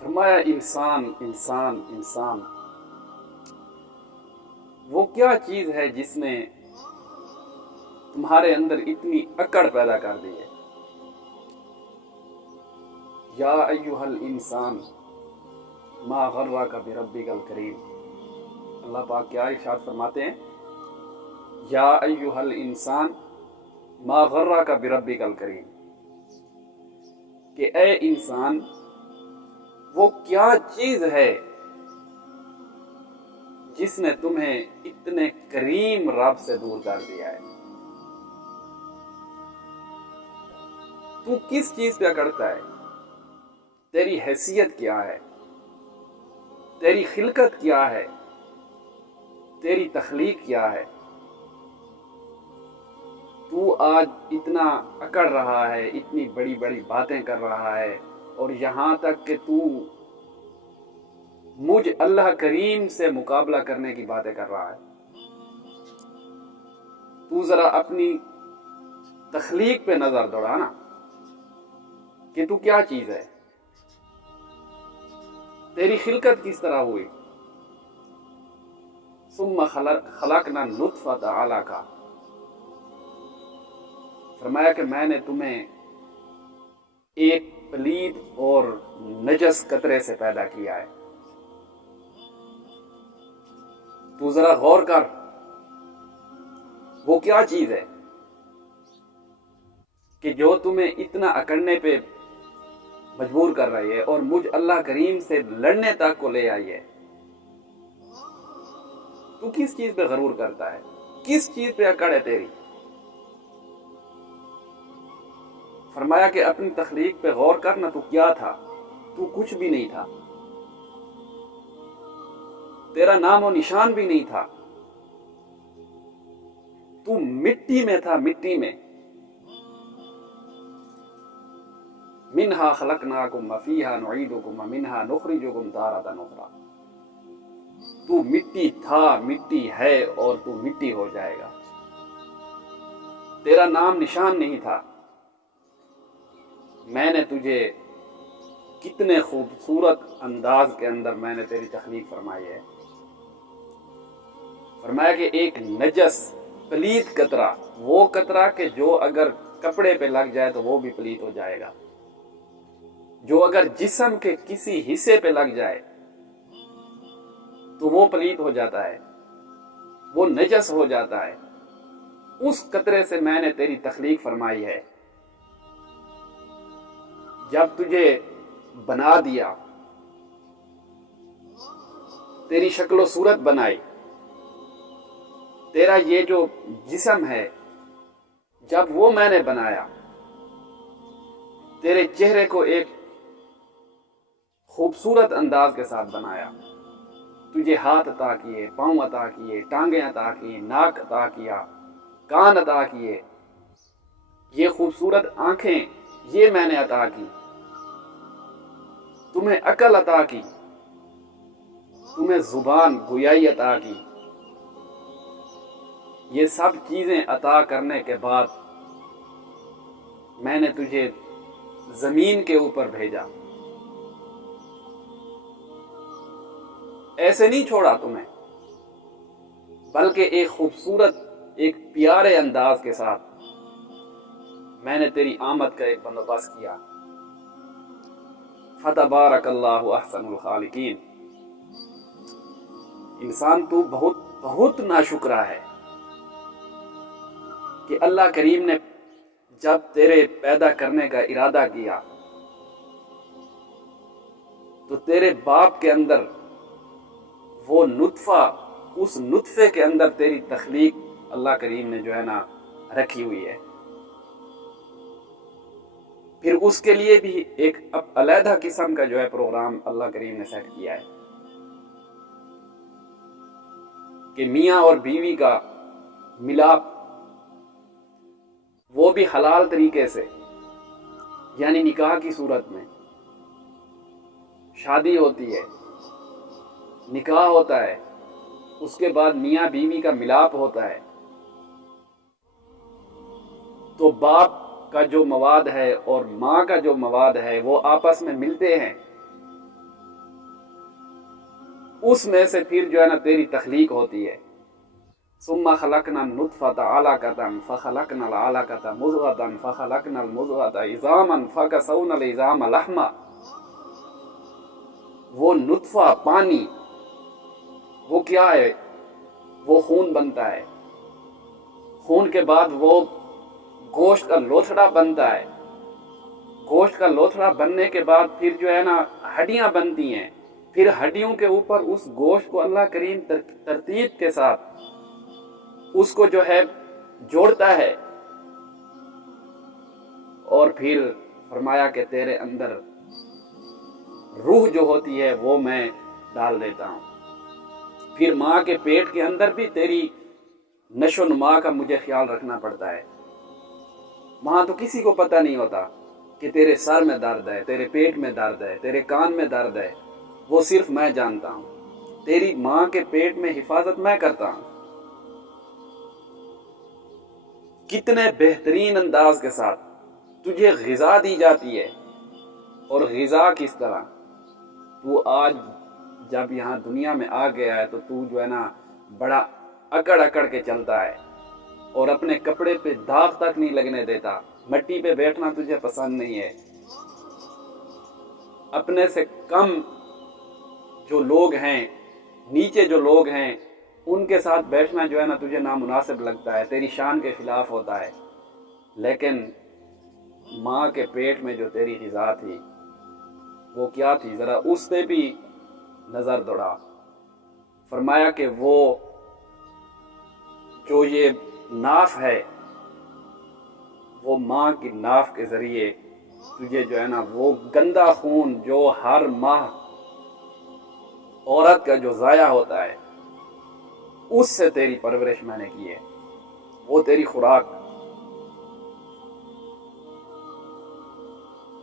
فرمایا انسان انسان انسان، وہ کیا چیز ہے جس نے تمہارے اندر اتنی اکڑ پیدا کر دی ہے؟ یا ایھا الانسان ما غرک بربک الکریم، اللہ پاک کیا ارشاد فرماتے ہیں؟ یا ایھا الانسان ما غرک بربک الکریم، کہ اے انسان وہ کیا چیز ہے جس نے تمہیں اتنے کریم رب سے دور کر دیا ہے؟ تو کس چیز پہ اکڑتا ہے؟ تیری حیثیت کیا ہے؟ تیری خلقت کیا ہے؟ تیری تخلیق کیا ہے؟ تو آج اتنا اکڑ رہا ہے، اتنی بڑی بڑی باتیں کر رہا ہے، اور یہاں تک کہ تو مجھ اللہ کریم سے مقابلہ کرنے کی باتیں کر رہا ہے۔ تو ذرا اپنی تخلیق پہ نظر دوڑا نا، کہ تو کیا چیز ہے، تیری خلقت کس طرح ہوئی؟ ثم خلقنا النطفة علقہ، فرمایا کہ میں نے تمہیں ایک پلید اور نجس قطرے سے پیدا کیا ہے۔ تو ذرا غور کر، وہ کیا چیز ہے کہ جو تمہیں اتنا اکڑنے پہ مجبور کر رہی ہے اور مجھ اللہ کریم سے لڑنے تک کو لے آئی ہے؟ تو کس چیز پہ غرور کرتا ہے؟ کس چیز پہ اکڑ ہے تیری؟ فرمایا کہ اپنی تخلیق پہ غور کرنا، تو کیا تھا؟ تو کچھ بھی نہیں تھا، تیرا نام و نشان بھی نہیں تھا، تو مٹی میں تھا، مٹی میں۔ منہا خلقناکم وفیہا نعیدکم ومنہا نخرجکم تارۃ اخری، تو مٹی تھا، مٹی ہے، اور تو مٹی ہو جائے گا۔ تیرا نام نشان نہیں تھا، میں نے تجھے کتنے خوبصورت انداز کے اندر میں نے تیری تخلیق فرمائی ہے۔ فرمایا کہ ایک نجس پلید قطرہ، وہ قطرہ کہ جو اگر کپڑے پہ لگ جائے تو وہ بھی پلید ہو جائے گا، جو اگر جسم کے کسی حصے پہ لگ جائے تو وہ پلید ہو جاتا ہے، وہ نجس ہو جاتا ہے۔ اس قطرے سے میں نے تیری تخلیق فرمائی ہے۔ جب تجھے بنا دیا، تیری شکل و صورت بنائی، تیرا یہ جو جسم ہے جب وہ میں نے بنایا، تیرے چہرے کو ایک خوبصورت انداز کے ساتھ بنایا، تجھے ہاتھ عطا کیے، پاؤں عطا کیے، ٹانگیں عطا کی، ناک عطا کیا، کان عطا کیے، یہ خوبصورت آنکھیں یہ میں نے عطا کی، تمہیں عقل عطا کی، تمہیں زبان گویائی عطا کی۔ یہ سب چیزیں عطا کرنے کے بعد میں نے تجھے زمین کے اوپر بھیجا، ایسے نہیں چھوڑا تمہیں، بلکہ ایک خوبصورت، ایک پیارے انداز کے ساتھ میں نے تیری آمد کا ایک بندوبست کیا۔ فتبارک اللہ احسن الخالقین۔ انسان تو بہت بہت ناشکرا ہے کہ اللہ کریم نے جب تیرے پیدا کرنے کا ارادہ کیا تو تیرے باپ کے اندر وہ نطفہ، اس نطفے کے اندر تیری تخلیق اللہ کریم نے جو ہے نا رکھی ہوئی ہے۔ پھر اس کے لیے بھی ایک علیحدہ قسم کا جو ہے پروگرام اللہ کریم نے سیٹ کیا ہے کہ میاں اور بیوی کا ملاپ، وہ بھی حلال طریقے سے، یعنی نکاح کی صورت میں شادی ہوتی ہے، نکاح ہوتا ہے، اس کے بعد میاں بیوی کا ملاپ ہوتا ہے، تو باپ کا جو مواد ہے اور ماں کا جو مواد ہے وہ آپس میں ملتے ہیں، اس میں سے پھر جو ہے نا تیری تخلیق ہوتی ہے. ثم خلقنا النطفة علقة فخلقنا العلقة مضغة فخلقنا المضغة عظاما فكسونا العظام لحما. وہ نطفہ پانی وہ کیا ہے؟ وہ خون بنتا ہے. خون کے بعد وہ گوشت کا لوتھڑا بنتا ہے. گوشت کا لوتھڑا بننے کے بعد پھر جو ہے نا ہڈیاں بنتی ہیں. پھر ہڈیوں کے اوپر اس گوشت کو اللہ کریم ترتیب کے ساتھ اس کو جو ہے جوڑتا ہے. اور پھر فرمایا کہ تیرے اندر روح جو ہوتی ہے وہ میں ڈال دیتا ہوں. پھر ماں کے پیٹ کے اندر بھی تیری نشو و نما کا مجھے خیال رکھنا پڑتا ہے. وہاں تو کسی کو پتہ نہیں ہوتا کہ تیرے سر میں درد ہے، تیرے پیٹ میں درد ہے، تیرے کان میں درد ہے. وہ صرف میں جانتا ہوں. تیری ماں کے پیٹ میں حفاظت میں کرتا ہوں. کتنے بہترین انداز کے ساتھ تجھے غذا دی جاتی ہے. اور غذا کس طرح؟ تو آج جب یہاں دنیا میں آ گیا ہے تو جو ہے نا بڑا اکڑ اکڑ کے چلتا ہے اور اپنے کپڑے پہ داغ تک نہیں لگنے دیتا. مٹی پہ بیٹھنا تجھے پسند نہیں ہے. اپنے سے کم جو لوگ ہیں، نیچے جو لوگ ہیں، ان کے ساتھ بیٹھنا جو ہے نا تجھے نامناسب لگتا ہے، تیری شان کے خلاف ہوتا ہے. لیکن ماں کے پیٹ میں جو تیری غذا تھی وہ کیا تھی؟ ذرا اس پہ بھی نظر دوڑا. فرمایا کہ وہ جو یہ ناف ہے وہ ماں کی ناف کے ذریعے تجھے جو ہے نا وہ گندا خون جو ہر ماہ عورت کا جو ضائع ہوتا ہے اس سے تیری پرورش میں نے کی ہے. وہ تیری خوراک.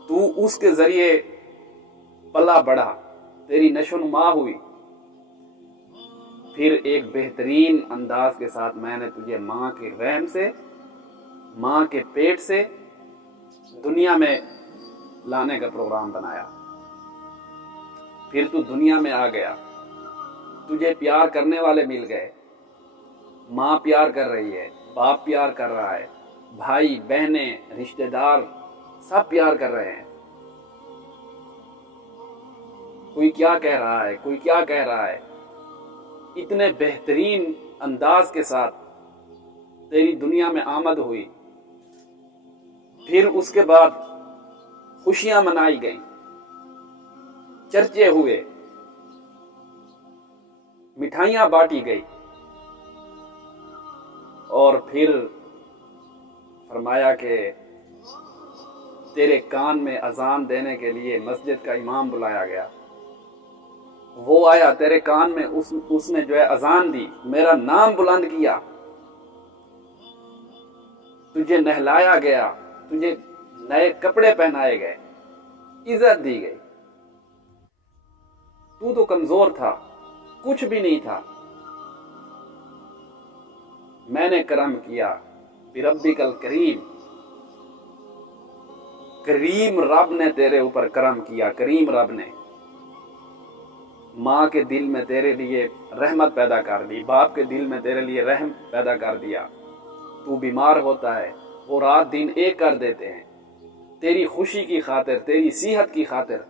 تو اس کے ذریعے پلا بڑھا، تیری نشو و نما ہوئی. پھر ایک بہترین انداز کے ساتھ میں نے تجھے ماں کے رحم سے، ماں کے پیٹ سے دنیا میں لانے کا پروگرام بنایا. پھر تو دنیا میں آ گیا. تجھے پیار کرنے والے مل گئے. ماں پیار کر رہی ہے، باپ پیار کر رہا ہے، بھائی بہنیں رشتہ دار سب پیار کر رہے ہیں. کوئی کیا کہہ رہا ہے، کوئی کیا کہہ رہا ہے. اتنے بہترین انداز کے ساتھ تیری دنیا میں آمد ہوئی. پھر اس کے بعد خوشیاں منائی گئیں، چرچے ہوئے، مٹھائیاں بانٹی گئی. اور پھر فرمایا کہ تیرے کان میں اذان دینے کے لیے مسجد کا امام بلایا گیا. وہ آیا تیرے کان میں، اس نے جو ہے اذان دی، میرا نام بلند کیا. تجھے نہلایا گیا، تجھے نئے کپڑے پہنائے گئے، عزت دی گئی. تو کمزور تھا، کچھ بھی نہیں تھا. میں نے کرم کیا بربک الکریم. کریم رب نے تیرے اوپر کرم کیا. کریم رب نے ماں کے دل میں تیرے لیے رحمت پیدا کر دی، باپ کے دل میں تیرے لیے رحم پیدا کر دیا. تو بیمار ہوتا ہے، وہ رات دن ایک کر دیتے ہیں. تیری خوشی کی خاطر، تیری صحت کی خاطر،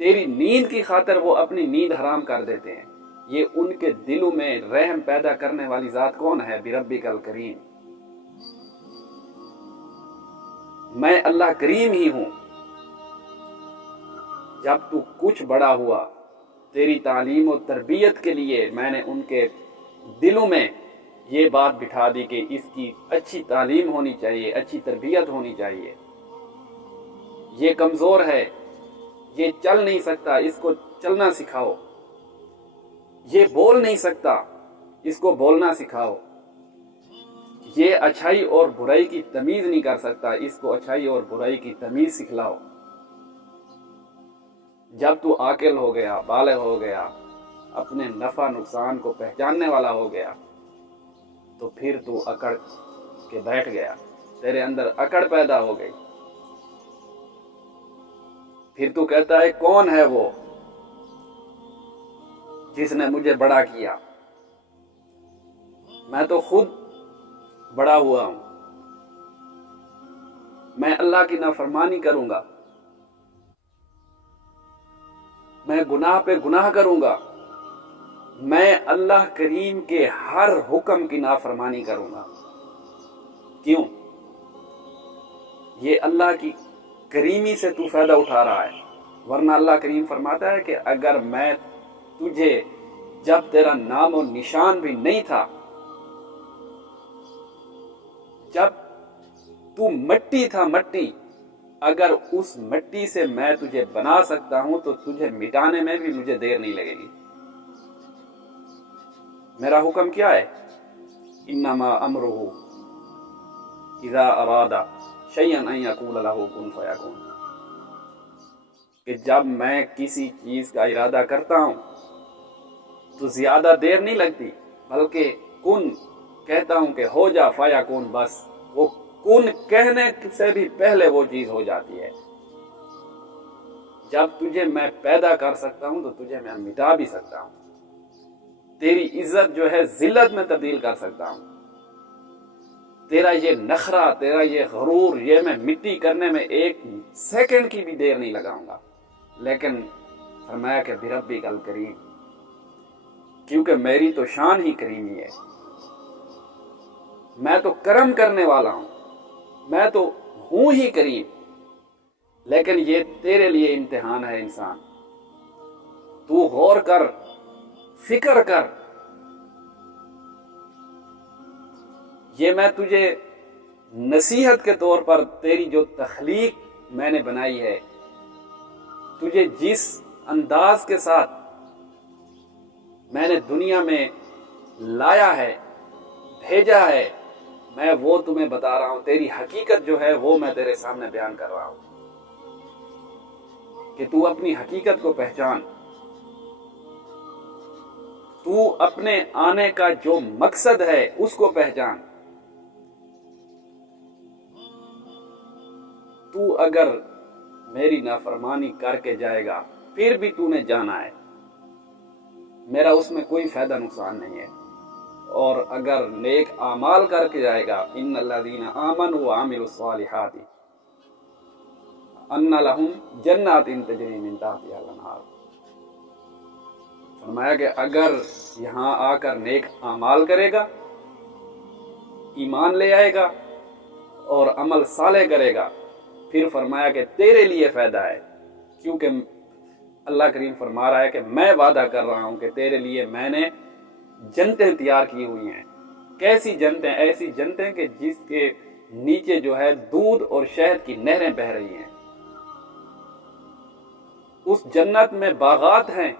تیری نیند کی خاطر وہ اپنی نیند حرام کر دیتے ہیں. یہ ان کے دلوں میں رحم پیدا کرنے والی ذات کون ہے؟ بربک الکریم. میں اللہ کریم ہی ہوں. جب تو کچھ بڑا ہوا، تیری تعلیم و تربیت کے لیے میں نے ان کے دلوں میں یہ بات بٹھا دی کہ اس کی اچھی تعلیم ہونی چاہیے، اچھی تربیت ہونی چاہیے. یہ کمزور ہے، یہ چل نہیں سکتا، اس کو چلنا سکھاؤ. یہ بول نہیں سکتا، اس کو بولنا سکھاؤ. یہ اچھائی اور برائی کی تمیز نہیں کر سکتا، اس کو اچھائی اور برائی کی تمیز سکھلاؤ. جب تو عاقل ہو گیا، بالغ ہو گیا، اپنے نفع نقصان کو پہچاننے والا ہو گیا، تو پھر تو اکڑ کے بیٹھ گیا. تیرے اندر اکڑ پیدا ہو گئی. پھر تو کہتا ہے کون ہے وہ جس نے مجھے بڑا کیا، میں تو خود بڑا ہوا ہوں، میں اللہ کی نافرمانی کروں گا، میں گناہ پہ گناہ کروں گا، میں اللہ کریم کے ہر حکم کی نافرمانی کروں گا۔ کیوں؟ یہ اللہ کی کریمی سے تو فائدہ اٹھا رہا ہے، ورنہ اللہ کریم فرماتا ہے کہ اگر میں تجھے جب تیرا نام و نشان بھی نہیں تھا، جب تو مٹی تھا، مٹی، اگر اس مٹی سے میں تجھے بنا سکتا ہوں تو تجھے مٹانے میں بھی مجھے دیر نہیں لگے گی۔ میرا حکم کیا ہے؟ انما امرہ اذا اراد شیئا ان یقول لہ کن فیکون، کہ جب میں کسی چیز کا ارادہ کرتا ہوں تو زیادہ دیر نہیں لگتی، بلکہ کن کہتا ہوں کہ ہو جا، فیکون، بس وہ کن کہنے سے بھی پہلے وہ چیز ہو جاتی ہے۔ جب تجھے میں پیدا کر سکتا ہوں تو تجھے میں مٹا بھی سکتا ہوں، تیری عزت جو ہے ذلت میں تبدیل کر سکتا ہوں، تیرا یہ نخرہ، تیرا یہ غرور، یہ میں مٹی کرنے میں ایک سیکنڈ کی بھی دیر نہیں لگاؤں گا۔ لیکن فرمایا کہ بربک الکریم، کیونکہ میری تو شان ہی کریمی ہے، میں تو کرم کرنے والا ہوں، میں تو ہوں ہی کریم، لیکن یہ تیرے لیے امتحان ہے انسان۔ تو غور کر، فکر کر، یہ میں تجھے نصیحت کے طور پر تیری جو تخلیق میں نے بنائی ہے، تجھے جس انداز کے ساتھ میں نے دنیا میں لایا ہے، بھیجا ہے، میں وہ تمہیں بتا رہا ہوں، تیری حقیقت جو ہے وہ میں تیرے سامنے بیان کر رہا ہوں کہ تو اپنی حقیقت کو پہچان، تو اپنے آنے کا جو مقصد ہے اس کو پہچان۔ تو اگر میری نافرمانی کر کے جائے گا پھر بھی تو نے جانا ہے، میرا اس میں کوئی فائدہ نقصان نہیں ہے، اور اگر نیک اعمال کر کے جائے گا، ان الذین آمنوا وعملوا الصالحات ان لہم جنات تجری من تحتہا الانہار، فرمایا کہ اگر یہاں آ کر نیک اعمال کرے گا، ایمان لے آئے گا اور عمل صالح کرے گا، پھر فرمایا کہ تیرے لیے فائدہ ہے، کیونکہ اللہ کریم فرما رہا ہے کہ میں وعدہ کر رہا ہوں کہ تیرے لیے میں نے جنتیں تیار کی ہوئی ہیں۔ کیسی جنتیں؟ ایسی جنتیں کہ جس کے نیچے جو ہے دودھ اور شہد کی نہریں بہہ رہی ہیں۔ اس جنت میں باغات ہیں،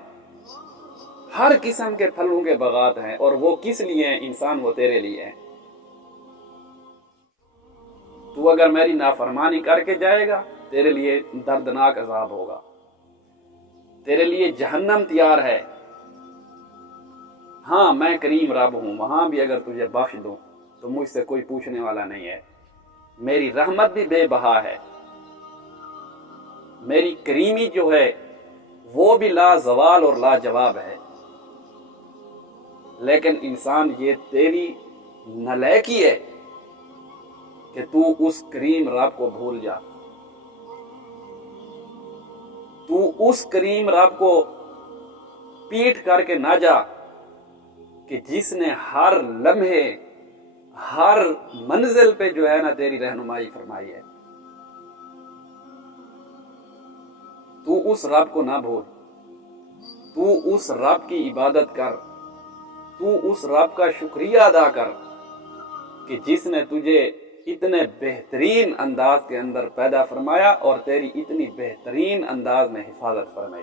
ہر قسم کے پھلوں کے باغات ہیں، اور وہ کس لیے ہیں انسان؟ وہ تیرے لیے ہیں۔ تو اگر میری نافرمانی کر کے جائے گا، تیرے لیے دردناک عذاب ہوگا، تیرے لیے جہنم تیار ہے۔ ہاں میں کریم رب ہوں، وہاں بھی اگر تجھے بخش دوں تو مجھ سے کوئی پوچھنے والا نہیں ہے، میری رحمت بھی بے بہا ہے، میری کریمی جو ہے وہ بھی لا زوال اور لا جواب ہے۔ لیکن انسان، یہ تیری نالائکی ہے کہ تو اس کریم رب کو بھول جا، تو اس کریم رب کو پیٹ کر کے نہ جا کہ جس نے ہر لمحے، ہر منزل پہ جو ہے نا تیری رہنمائی فرمائی ہے۔ تو اس رب کو نہ بھول، تو اس رب کی عبادت کر، تو اس رب کا شکریہ ادا کر کہ جس نے تجھے اتنے بہترین انداز کے اندر پیدا فرمایا اور تیری اتنی بہترین انداز میں حفاظت فرمائی۔